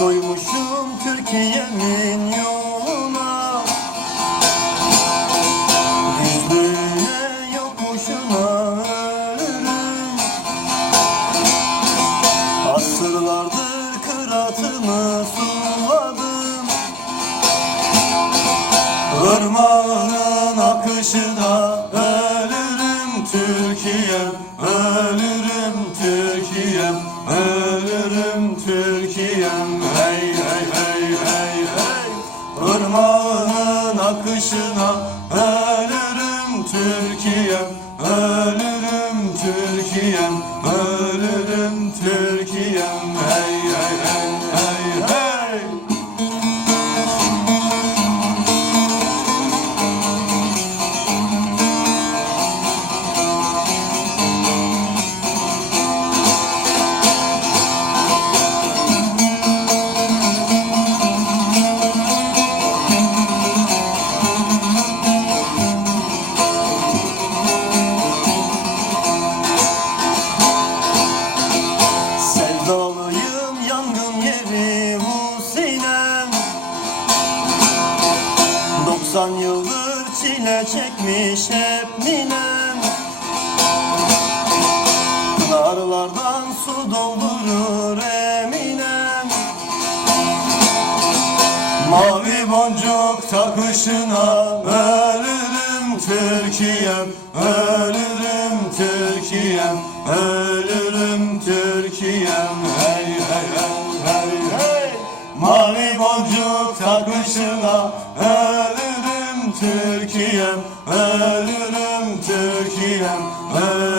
Koymuşum Türkiye'nin yoluna. Güzlüğe yokmuşuna ölürüm. Asırlardır kıratımı suladım. Irmağının akışına ölürüm Türkiye, ölürüm Türkiye, ölürüm Türkiye akışına ölürüm Türkiye'm Ölürüm Türkiye'm Ölürüm Türkiye'm 90 yıldır çile çekmiş hep ninem Pınarlardan su doldurur eminem Mavi boncuk takışına ölürüm Türkiye'm Ölürüm Türkiye'm Ölürüm Türkiye'm. Hey hey hey hey hey. Mavi boncuk takışına ölürüm Türkiye'm Ölürüm Türkiye'm Ölürüm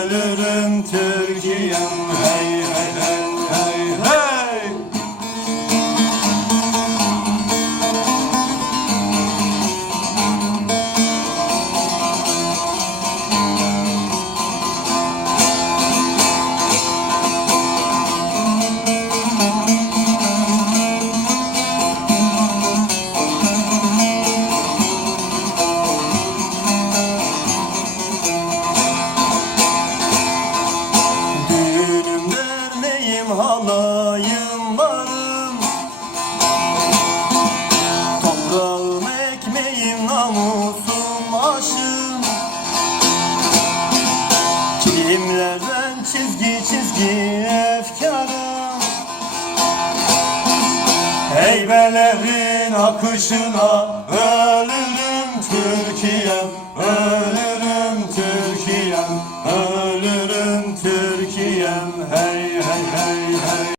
Kilimlerden çizgi çizgi efkarım Heybelerin akışına Ölürüm Türkiye'm Ölürüm